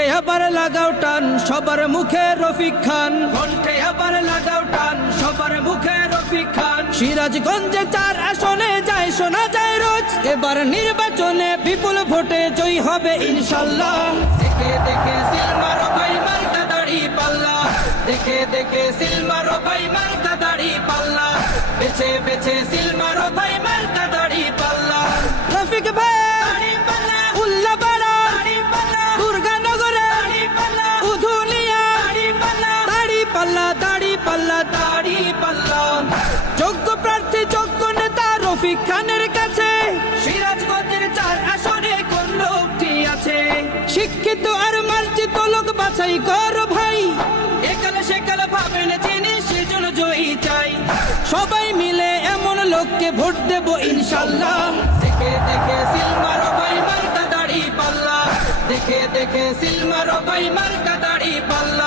কণ্ঠে আবার লাগাও টান সবার মুখে রফিক খান। কণ্ঠে আবার লাগাও টান সবার মুখে রফিক খান। সিরাজগঞ্জে চার আসনে যায় শোনা যায় রোজ। এবার নির্বাচনে বিপুল ভোটে জয়ী হবে ইনশাল্লাহ। দেখে দেখে সিলমারো ভাই মার্কা দাড়ি পাল্লা। দেখে দেখে সিলমারো ভাই মার্কা দাড়ি পাল্লা। বেছে বেছে সিলমারো ভাই মার্কা দাড়ি পাল্লা। রফিক ভাই! পাল্লা, দাড়ি পাল্লা দাড়ি পাল্লা। যোগ্য প্রার্থী, যোগ্য নেতা রফিক খানের কাছে। সিরাজগঞ্জের চার আসনে কোন লোকটি আছে? শিক্ষিত আর মার্জিত লোক বাছাই কর ভাই। একালে সেকালে ভাবেন যিনি সেজন জয়ী চাই। সবাই মিলে এমন লোককে ভোট দেব ইনশাল্লাহ। দেখে দেখে সিলমারো ভাই মার্কা দাড়ি পাল্লা। দেখে দেখে সিলমারো ভাই মার্কা দাড়ি পাল্লা।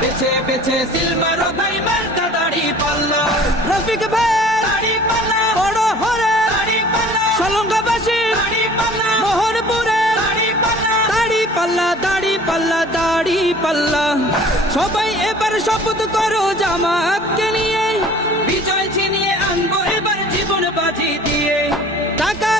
বেছে বেছে সিলমারো ভাই মার্কা দাড়ি পাল্লা। রফিক ভাই দাড়ি পাল্লা। বড় হরে দাড়ি পাল্লা। সলঙ্গাবাসী দাড়ি পাল্লা। মোহরপুরে দাড়ি পাল্লা। দাড়ি পাল্লা দাড়ি পাল্লা দাড়ি পাল্লা। সবাই এবার শপথ করো জামাতকে নিয়ে। বিজয় ছিনিয়ে আনব এবার জীবন বাজি দিয়ে। টাকা